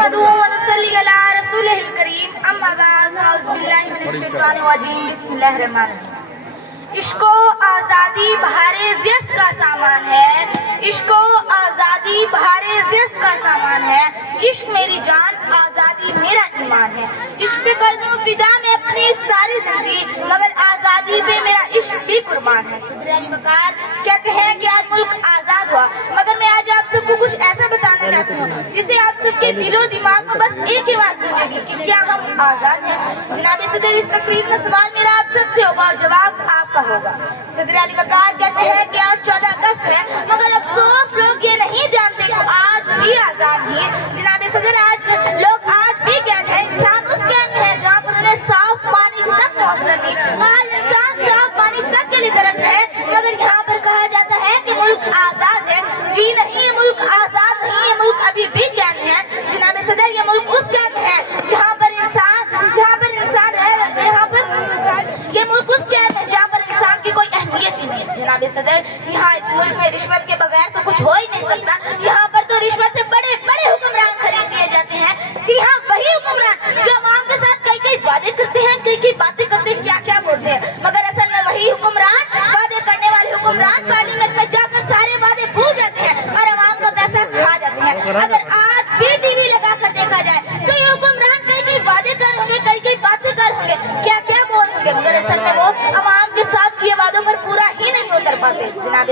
नहमदुहु व नुसल्ली अला रसूलिहिल करीम अम्मा बाद औज़ु बिल्लाहि मिनश शैतानिर रजीम बिस्मिल्लाहिर रहमानिर रहीम। इश्को आज़ादी बहारे ज़िस्त का सामान है, इश्को आज़ादी बहारे ज़िस्त का सामान है, इश्क मेरी जान आज़ादी मेरा ईमान है। इश्क पे कर दूं फिदा मैं अपनी सारी जिंदगी, मगर आज़ादी पे मेरा इश्क भी कुर्बान है। सदर अली वक़ार कहते हैं कि आज मुल्क आज़ाद हुआ, मगर मैं आज आप सबको कुछ ऐसा बताना चाहती हूँ जिससे आप सबके दिलो दिमाग में बस एक ही बात गूंजेगी कि क्या हम आज़ाद हैं। जनाब सदर, इस तकरीर में सवाल मेरा आप सबसे होगा और जवाब आपका होगा। सदर अली वक़ार कहते हैं कि आज 14 अगस्त है, मगर अफसोस लोग ये नहीं जानते कि आज भी आज़ाद ही। जनाब सदर, आज लोग आज भी कहते हैं इंसान उस कैद में है जहाँ पर उन्हें साफ पानी तक मौसर नहीं। आज इंसान साफ पानी तक के लिए तरस है, मगर यहाँ पर कहा जाता है कि मुल्क आज़ाद है। जी नहीं, ये मुल्क आज़ाद नहीं, ये मुल्क अभी भी कैद में है। जनाब सदर, ये मुल्क उस कैद में है जहाँ पर इंसान है, यहाँ पर ये मुल्क उस कैद में जहाँ पर इंसान की कोई अहमियत ही नहीं है। जनाब सदर, यहाँ इस मुल्क में रिश्वत के बगैर तो कुछ हो ही नहीं सकता। यहाँ पर तो रिश्वत से बड़े बड़े हुक्मरान खरीद दिए जाते हैं कि यहाँ वही हुक्मरान जो अवाम के साथ कई कई वादे करते हैं, कई कई बातें करते हैं, क्या क्या बोलते हैं, मगर असल में वही हुक्मरान, वादे करने वाले हुक्मरान पार्लियामेंट में जाकर सारे वादे भूल जाते हैं और अवाम का पैसा खा जाते हैं। अगर आज भी टीवी लगा कर देखा जाए तो ये हुक्मरान कई कई वादे कर होंगे, कई कई बातें कर होंगे, क्या क्या बोल होंगे, मगर असल में वो अवाम के साथ किए वादों पर पूरा ही नहीं उतर पाते। जनाब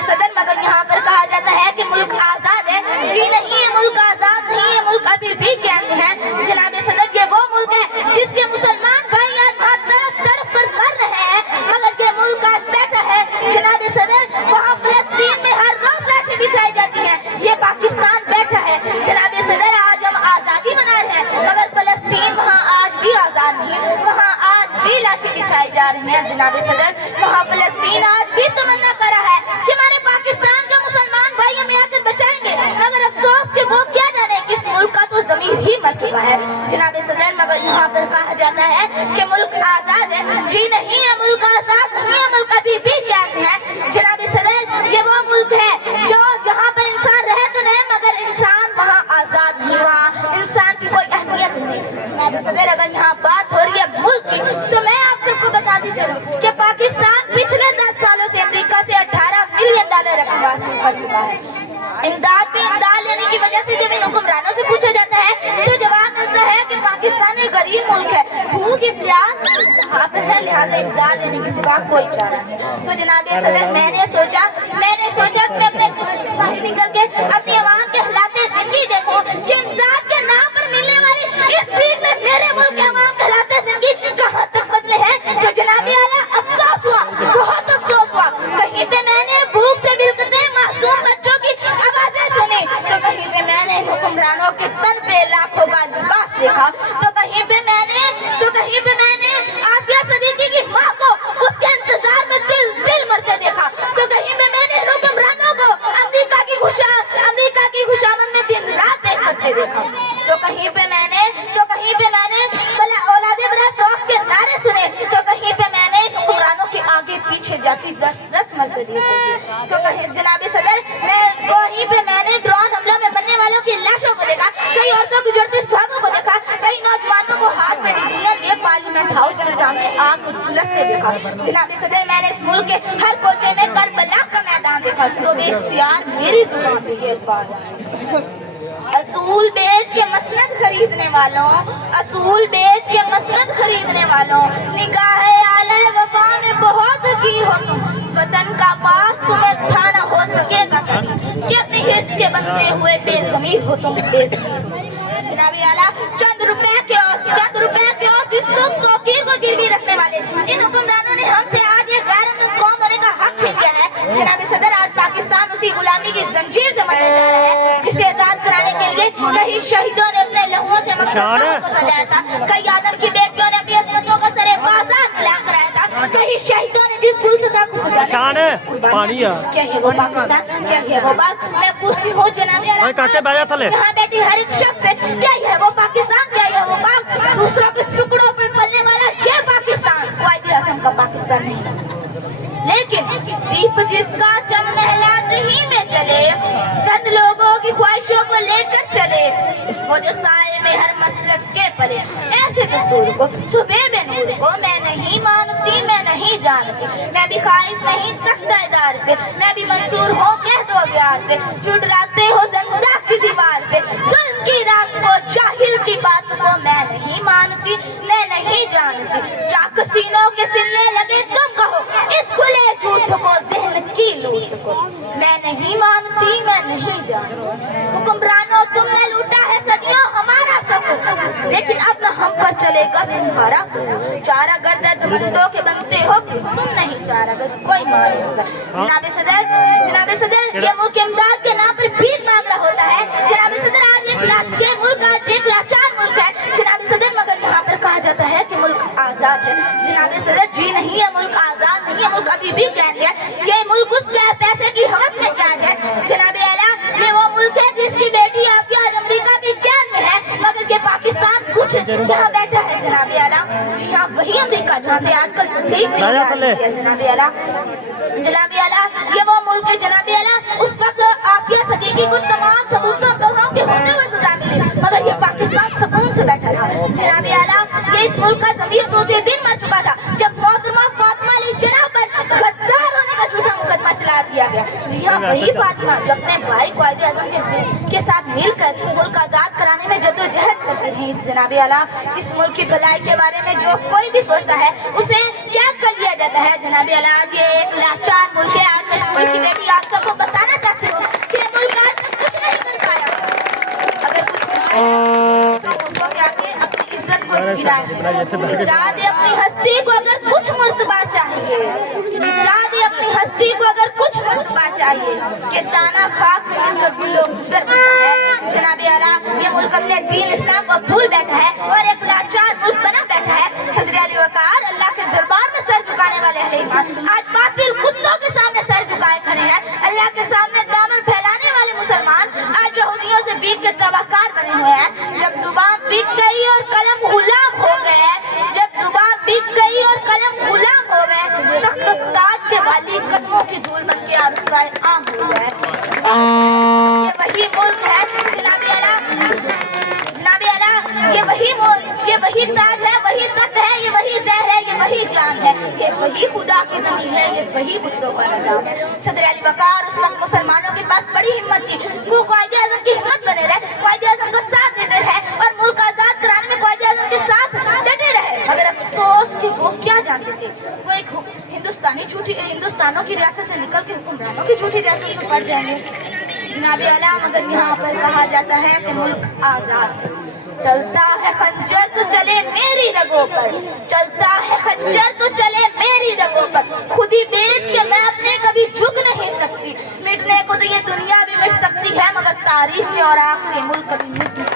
सदर, मगर यहाँ पर कहा जाता है कि मुल्क आज़ाद है। जी नहीं, ये मुल्क आज़ाद नहीं, ये मुल्क अभी भी कैद में है। जनाब सदर, ये वो मुल्क है जिसके मुसलमान भाई आज वहाँ तड़प तड़प कर मर रहे हैं, मगर ये मुल्क आज बैठा है। जनाब सदर, वहाँ फलस्तीन में हर रोज लाशें बिछाई जाती हैं, ये पाकिस्तान बैठा है। जनाब सदर, आज हम आज़ादी मना रहे हैं, मगर फलस्तीन वहाँ आज भी आज़ाद नहीं, वहाँ आज भी लाशें बिछाई जा रही हैं। जनाब सदर, वहाँ फलस्तीन आज भी तमन्ना कर रहा है कि हमारे पाकिस्तान के मुसलमान भाई हमें आकर बचाएंगे, मगर अफसोस कि वो क्या जाने कि इस मुल्क का तो ज़मीर ही मर चुका है। जनाब सदर, मगर यहाँ पर कहा जाता है कि मुल्क आज़ाद है। जी नहीं, ये मुल्क आज़ाद नहीं, ये मुल्क अभी भी कैद में है। जनाब सदर, ये वो मुल्क है जो जहाँ पर इंसान रहे तो नहीं, मगर इंसान वहाँ आज़ाद नहीं, वहाँ इंसान की कोई अहमियत नहीं। जनाब सदर, अगर यहाँ बात हो रही है मुल्क की, तो मैं आप सबको बताती चलूँ कि पाकिस्तान पिछले 10 सालों से अमेरिका से $18 मिलियन रकम हासिल कर चुका है। इमदाद पे इमदाद लेने की वजह से जब इन हुक्मरानों से पूछा जाता है तो जवाब मिलता है कि पाकिस्तान एक गरीब मुल्क है, भूख इफ्लास है, लिहाजा इमदाद लेने के सिवा कोई चारा नहीं। तो जनाब सदर, मैंने सोचा कि मैं अपने घर से बाहर निकल के अपनी आवाम के हालात जिंदगी देखूं कि इमदाद के नाम पर मिलने वाली इस भीख में मेरे मुल्क के आवाम के हालात जिंदगी कहाँ तक बदले हैं। तो जनाब आला, अफसोस हुआ, बहुत अफसोस हुआ। कहीं पे मैंने भूख से बिलखते मासूम बच्चों की आवाजें सुनी, तो कहीं पे मैंने हुक्मरानों के तन पे लाखों का लिबास देखा, तो कहीं पे मैंने आफिया सदीकी की माँ को उसके इंतजार में दिल मरते देखा, तो कहीं पे मैंने हुक्मरानों को अमेरिका की खुशामद में दिन रात देख करते देखा, तो कहीं पे मैंने भला औलादे बरा फ्रॉक के नारे सुने, तो कहीं पे मैंने हुक्मरानों के आगे पीछे जाती 10 मर्सिडीज देखी, तो कहीं जनाब सदर, कहीं पे मैंने ड्रोन हमला में मरने वालों की लाशों को देखा, कई औरतों की जुड़ते सुहागों को देखा, कई नौजवानों को हाथ में डिग्रियां लिए पार्लियामेंट हाउस के सामने आग को झुलसते देखा। जनाब सदर, मैंने इस मुल्क के हर कोचे में करबला का मैदान देखा, तो बेइख्तियार मेरी जुबान पे ये बात आई। असूल बेच के मसनद खरीदने वालों, निगाह आला वफा में बहुत हकीर हो तुम, वतन का पास तुम्हें था ना हो सकेगा कभी, कि अपने हिर्स के बनते हुए बेज़मीर हो तुम, जनाब आला, चंद रुपए के औस इस तौकीर को गिरवी रखने वाले इन हुक्मरानों ने हमसे आज ये गैर कौम होने का हक छीन लिया है। जनाब सदर, आज पाकिस्तान उसी गुलामी की जंजीर से मरने जा रहा है जिसे आजाद कराने के लिए कई शहीदों ने अपने लहूओं से मकसदों को सजाया था, कई आदम की बेटियों ने अपनी असमतों को सरे बाजार मिला कराया था, कई शहीदों ने जिस गुलसदा को सजाया, क्या है वो पाकिस्तान, क्या है वो बात, मैं पूछती हूँ जनाब, यहाँ बैठी हर एक शख्स से, क्या है वो पाकिस्तान, क्या है वो बात, दूसरों के टुकड़ों पर पलने वाला ये पाकिस्तान, वाहिद आज़म का पाकिस्तान नहीं लग सकता। लेकिन दीप जिसका चंद महलात ही में चले, चंद लोगों की ख्वाहिशों को लेकर चले, वो जो साए में हर मसलक के पले, ऐसे दस्तूर को सुबह बे नूर को मैं नहीं मानती, मैं नहीं जानती। मैं भी खाइफ नहीं तख्तादार से, मैं भी मंसूर हूँ कह दो अग्यार से। जुड़राते हो ज़िंदा की दीवार से, जुल्म की रात को जाहिल की बात को मैं नहीं मानती, मैं नहीं जानती। चाक सीनों के सिलने लगे तुम कहो इस खुले झूठ को, ज़हन की लूट को मैं नहीं मानती, मैं नहीं जानती। हुक्मरानों तुमने लूटा है सदियों हमारा सुकून, लेकिन अब न हम पर चलेगा तुम्हारा कसूर। चारा गर दर्दमंदों के बनते हो कि तुम नहीं चारा गर कोई मारेगा। जनाब सदर ये मुल्क इमदाद के नाम पर भीख मांग रहा होता है। जनाब सदर आज ये मुल्क आज एक लाचार मुल्क है जनाब सदर, मगर यहाँ पर कहा जाता है कि मुल्क आजाद है। जनाब सदर जी नहीं, ये मुल्क आजाद नहीं है, मुल्क अभी भी कैद है। ये मुल्क उस पैसे की हवस में कैद है। जनाब आला ये वो मुल्क है जिसकी बेटी आपकी आज अमेरिका की कैद में है, मगर ये पाकिस्तान कुछ यहाँ बैठा है। जनाब आला जी हाँ, वही अमेरिका जहाँ से आजकल भीख नहीं जा रही है। जनाब आला ये वो मुल्क है जनाब आला, उस वक्त आफिया सदीकी को तमाम सबूतों गवाहों के होते हुए सजा मिली, मगर ये पाकिस्तान सुकून से बैठा रहा। जनाब आला ये इस मुल्क का ज़मीर तो उसी दिन मर चुका था जब मोहतरमा फातिमा अली जनाब पर गद्दार होने का झूठा मुकदमा चला दिया गया। जी हाँ, वही फातिमा जो अपने भाई क़ायद आज़म के साथ मिलकर मुल्क आज़ाद कराने में जद्दोजहद करती रही। जनाब आला इस मुल्क की भलाई के बारे में जो कोई भी सोचता है उसे क्या कर लिया जाता है। जनाब आला आज ये एक लाचार मुल्क है। आज मैं इस मुल्क की बेटी आप सबको बताना चाहती हूँ कि ये मुल्क आज तक कुछ नहीं कर पाया। अगर कुछ मुल्कों के आगे अपनी इज्जत को गिरा दे, जा दे अपनी हस्ती को अगर कुछ मर्तबा चाहिए, जा दे अपनी हस्ती को अगर कुछ मर्तबा चाहिए कि दाना खाक में मिलकर भी लोग गुजर बनता है। जनाब आला ये मुल्क अपने दीन इस्लाम को भूल बैठा है और एक लाचार मुल्क बना बैठा है। सदर अली वकार अल्लाह के दरबार में सर झुकाने वाले अहले ईमान आज बातिल कुत्तों के सामने सर झुकाए खड़े हैं। अल्लाह के सामने दामन फैलाने वाले मुसलमान आज यहूदियों से बीक के तवाकार बने हुए हैं। जब जुबान बिक गई और कलम गुलाम हो गए, जब जुबान बिक गई और कलम गुलाम हो गए, तख्त ताज के वाली कदमों की धूल बन के रुसवाए आम हो गए। ये वही मुल्क है जनाब आला, ये वही ताज है, वही तख्त है, ये वही जहर है, ये वही जान है, ये वही खुदा की जमीन है, ये वही बुतों का निजाम है। सदर अली वकार उस वक्त मुसलमानों के पास बड़ी हिम्मत थी, वो क़ायद आज़म की हिम्मत बने रहे, क़ायद आज़म का साथ देते रहे और मुल्क आज़ाद कराने में क़ायद आज़म के साथ डटे रहे। मगर अफसोस कि वो क्या जानते थे, वो एक हिंदुस्तानों की रियासत से निकल के हुक्मरानों की झूठी रियासत में पड़ जाएंगे। जनाब आला मगर यहाँ पर कहा जाता है कि मुल्क आज़ाद है। चलता है खंजर तो चले मेरी रगों पर, चलता है खंजर तो चले मेरी रगों पर, खुद ही बेच के मैं अपने कभी झुक नहीं सकती। मिटने को तो ये दुनिया भी मिट सकती है, मगर तारीख के औराक से मुल्क कभी मिट नहीं